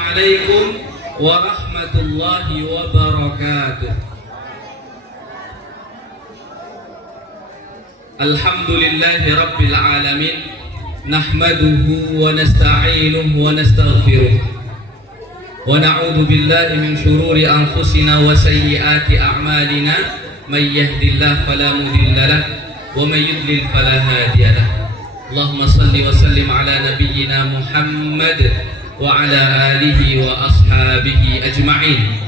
Assalamualaikum warahmatullahi wabarakatuh. Alhamdulillahi rabbil alamin. Nahmaduhu wa nasta'inuhu wa nastaghfiruh. Wa na'udzu billahi min shururi anfusina wa sayyiati a'malina. May yahdihillahu fala mudilla lahu wa may yudlil fala hadiya lahu. Allahumma shalli wa sallim ala nabiyyina Muhammad wa ala alihi wa ashabihi ajma'in.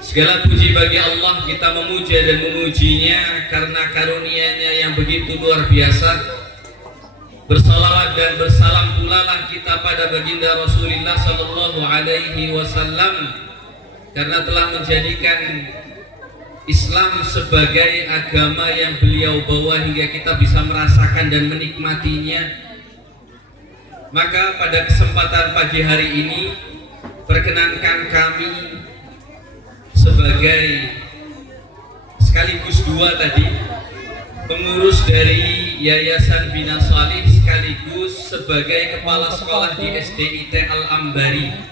Segala puji bagi Allah, kita memuja dan memujinya karena karunia-Nya yang begitu luar biasa. Bersalawat dan bersalam pula lah kita pada baginda Rasulullah sallallahu alaihi wasallam karena telah menjadikan Islam sebagai agama yang beliau bawa hingga kita bisa merasakan dan menikmatinya. Maka pada kesempatan pagi hari ini perkenankan kami sebagai sekaligus dua tadi pengurus dari Yayasan Bina Sholih sekaligus sebagai kepala sekolah di SDIT Al-Ambari.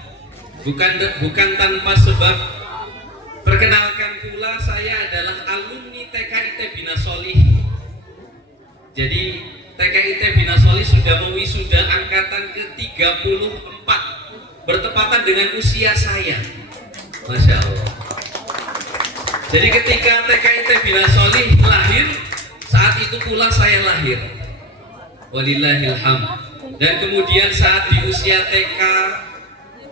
Bukan tanpa sebab. Perkenalkan pula, saya adalah alumni TKIT Bina Sholih. Jadi TKIT Bina Sholih sudah mewisuda angkatan ke-34 bertepatan dengan usia saya. Masya Allah. Jadi ketika TKIT Bina Sholih lahir, saat itu pula saya lahir. Walillahilhamd. Dan kemudian saat di usia TK,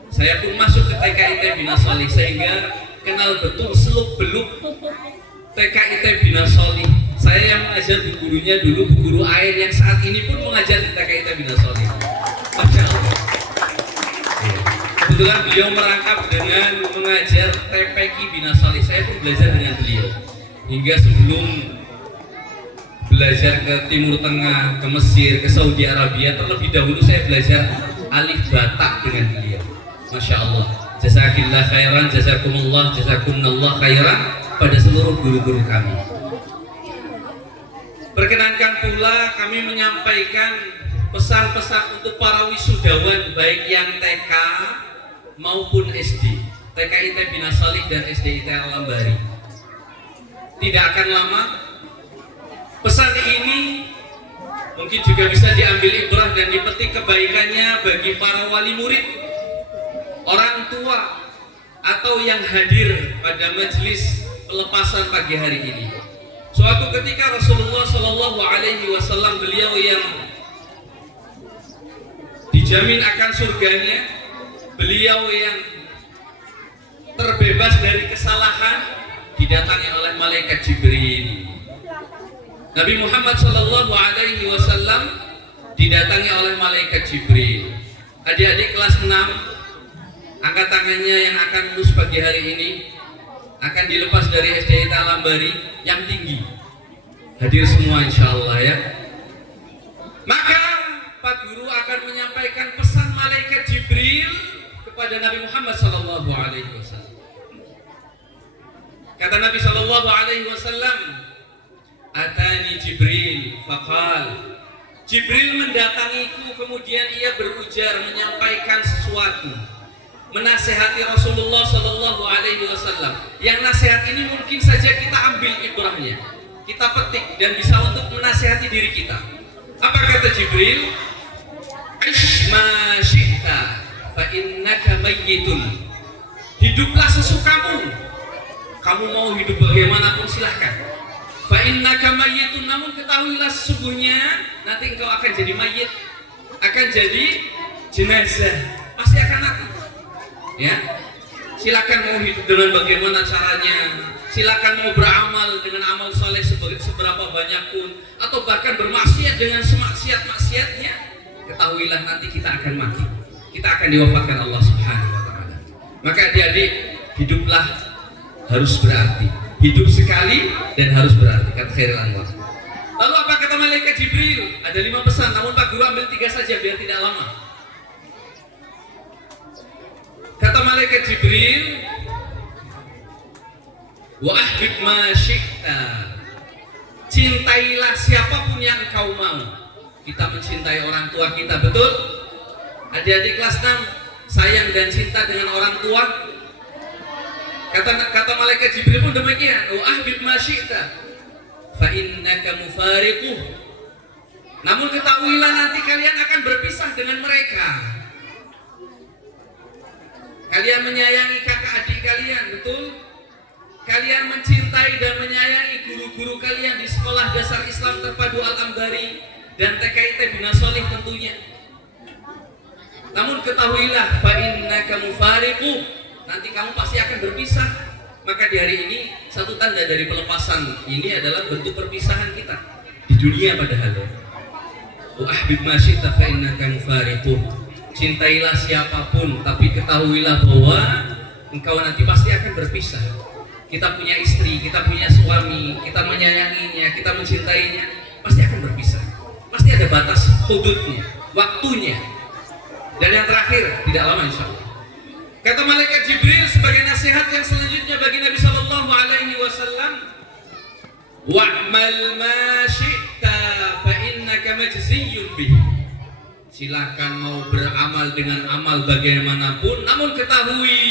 saya pun masuk ke TKIT Bina Sholih sehingga kenal betul seluk-beluk TKIT Bina Sholih. Saya yang mengajar di gurunya dulu, Bu Guru Air yang saat ini pun mengajar di TKIT Bina Sholih. Masya Allah. Kebetulan beliau merangkap dengan mengajar TPQ Bina Sholih. Saya pun belajar dengan beliau. Hingga sebelum belajar ke Timur Tengah, ke Mesir, ke Saudi Arabia, terlebih dahulu saya belajar alif batak dengan beliau. Masya Allah. Jazakillah khairan, jazakumullah, jazakumullah khairan pada seluruh guru-guru kami. Perkenankan pula kami menyampaikan pesan-pesan untuk para wisudawan baik yang TK maupun SD, TKIT Bina Sholih dan SDIT Al-Ambari. Tidak akan lama, pesan ini mungkin juga bisa diambil ibrah dan dipetik kebaikannya bagi para wali murid, orang tua, atau yang hadir pada majelis pelepasan pagi hari ini. Suatu ketika Rasulullah Shallallahu Alaihi Wasallam, beliau yang dijamin akan surganya, beliau yang terbebas dari kesalahan, didatangi oleh malaikat Jibril. Nabi Muhammad Shallallahu Alaihi Wasallam didatangi oleh malaikat Jibril. Adik-adik kelas 6, angkat tangannya yang akan lulus pagi hari ini, akan dilepas dari SDIT Al-Ambari yang tinggi. Hadir semua insya Allah ya. Maka Pak Guru akan menyampaikan pesan malaikat Jibril kepada Nabi Muhammad Sallallahu Alaihi Wasallam. Kata Nabi Sallallahu Alaihi Wasallam, Atani Jibril faqal. Jibril mendatangiku, kemudian ia berujar menyampaikan sesuatu, menasehati Rasulullah Shallallahu Alaihi Wasallam. Yang nasihat ini mungkin saja kita ambil ibrahnya, kita petik dan bisa untuk menasehati diri kita. Apa kata Jibril? Ish ma syi'ta fa innaka mayyitun. Hiduplah sesukamu. Kamu mau hidup bagaimanapun silahkan. Fa innaka mayyitun, namun ketahuilah sesungguhnya nanti engkau akan jadi mayit, akan jadi jenazah, pasti akan mati. Ya, silakan mau hidup dengan bagaimana caranya, silakan mau beramal dengan amal soleh seberapa banyak pun, atau bahkan bermaksiat dengan semaksiat-maksiatnya, ketahuilah nanti kita akan mati, kita akan diwafatkan Allah Subhanahu wa Ta'ala. Maka adik-adik, hiduplah harus berarti, hidup sekali dan harus berarti, kata Khairul Anwar. Lalu apa kata malaikat Jibril? Ada 5 pesan, namun Pak Guru ambil 3 saja biar tidak lama. Kata malaikat Jibril, wa ahbib ma syi'ta. Cintailah siapapun yang kau mau. Kita mencintai orang tua kita, betul? Adik-adik kelas 6, sayang dan cinta dengan orang tua? Kata malaikat Jibril pun demikian, "Wa ahbib ma syi'ta fa innaka mufariquh." Namun ketahuilah nanti kalian akan berpisah dengan mereka. Kalian menyayangi kakak adik kalian, betul? Kalian mencintai dan menyayangi guru-guru kalian di sekolah dasar Islam terpadu Al-Ambari dan TKIT Bina Sholih tentunya. Namun ketahuilah fa innaka mufariquh, nanti kamu pasti akan berpisah. Maka di hari ini satu tanda dari pelepasan ini adalah bentuk perpisahan kita di dunia padahal. Wa ahbib ma syi'ta fa innaka mufariquh. Cintailah siapapun, tapi ketahuilah bahwa engkau nanti pasti akan berpisah. Kita punya istri, kita punya suami, kita menyayanginya, kita mencintainya, pasti akan berpisah. Pasti ada batas hududnya, waktunya. Dan yang terakhir, tidak lama insya Allah. Kata malaikat Jibril sebagai nasihat yang selanjutnya bagi Nabi Sallallahu Alaihi Wasallam, wa'mal ma syi'ta fa innaka majziyun bih. Silakan mau beramal dengan amal bagaimanapun, namun ketahui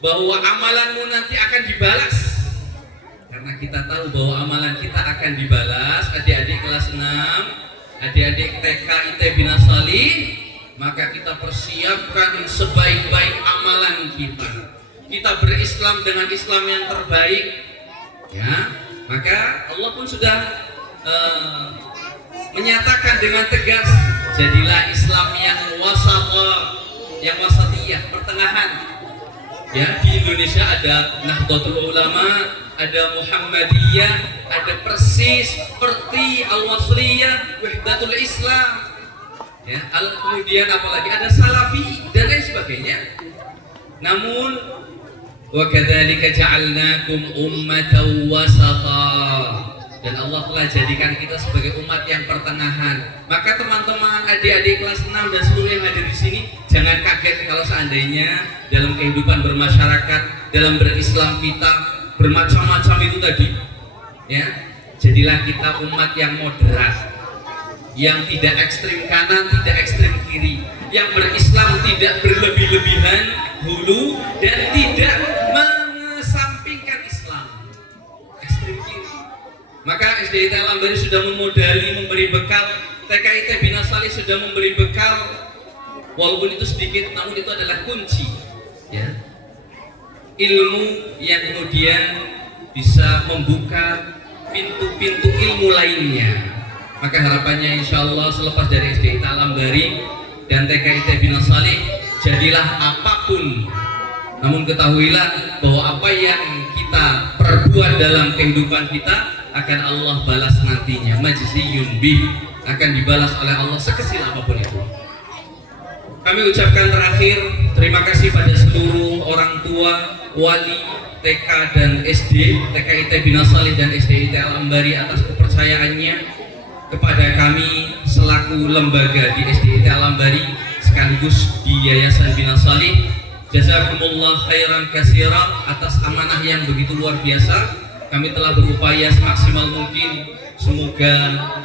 bahwa amalanmu nanti akan dibalas. Karena kita tahu bahwa amalan kita akan dibalas. Adik-adik kelas 6, adik-adik TKIT Bina Sholih, maka kita persiapkan sebaik-baik amalan kita. Kita berislam dengan Islam yang terbaik, ya. Maka Allah pun sudah menyatakan dengan tegas, jadilah Islam yang wasatiyah, pertengahan. Ya, di Indonesia ada Nahdlatul Ulama, ada Muhammadiyah, ada persis seperti Al-Wasliyah, Wahdatul Islam. Ya, kemudian apalagi ada Salafi dan lain sebagainya. Namun wa kadzalika ja'alnakum ummatan wasata. Dan Allah telah jadikan kita sebagai umat yang pertengahan. Maka teman-teman, adik-adik kelas 6 dan seluruh yang hadir di sini, jangan kaget kalau seandainya dalam kehidupan bermasyarakat, dalam berislam kita bermacam-macam itu tadi. Ya, jadilah kita umat yang moderat, yang tidak ekstrim kanan, tidak ekstrim kiri, yang berislam tidak berlebih-lebihan hulu dan tidak mengesampingkan Islam ekstrim kiri. Maka SDIT Al-Ambari sudah memodali, memberi bekal, TKIT Bina Sholih sudah memberi bekal, walaupun itu sedikit, namun itu adalah kunci, ya, ilmu yang kemudian bisa membuka pintu-pintu ilmu lainnya. Maka harapannya insya Allah selepas dari SDIT Al-Ambari dan TKIT Bina Sholih, jadilah apapun, namun ketahuilah bahwa apa yang kita perbuat dalam kehidupan kita akan Allah balas nantinya, majziyun bih, akan dibalas oleh Allah sekecil apapun itu. Kami ucapkan terakhir terima kasih pada seluruh orang tua, wali, TK dan SD, TKIT Bina Sholih dan SDIT Al-Ambari atas kepercayaannya kepada kami selaku lembaga di SDIT Al-Ambari sekaligus di Yayasan Bina Sholih. Jazakumullah khairan katsiran atas amanah yang begitu luar biasa. Kami telah berupaya semaksimal mungkin. Semoga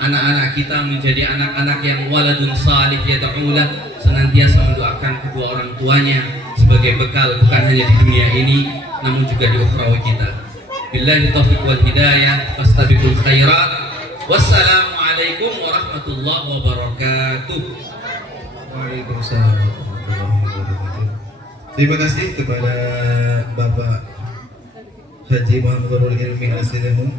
anak-anak kita menjadi anak-anak yang waladun salih yad'ulah, senantiasa mendoakan kedua orang tuanya sebagai bekal bukan hanya di dunia ini namun juga di ukhrawi kita. Billahi taufiq wal hidayah, fastabiqul khairat. Wassalamualaikum warahmatullahi wabarakatuh. Waalaikumsalam warahmatullahi wabarakatuh. Terima kasih kepada Bapak Haji Muhammad Nurul Ilmi Al-Silimu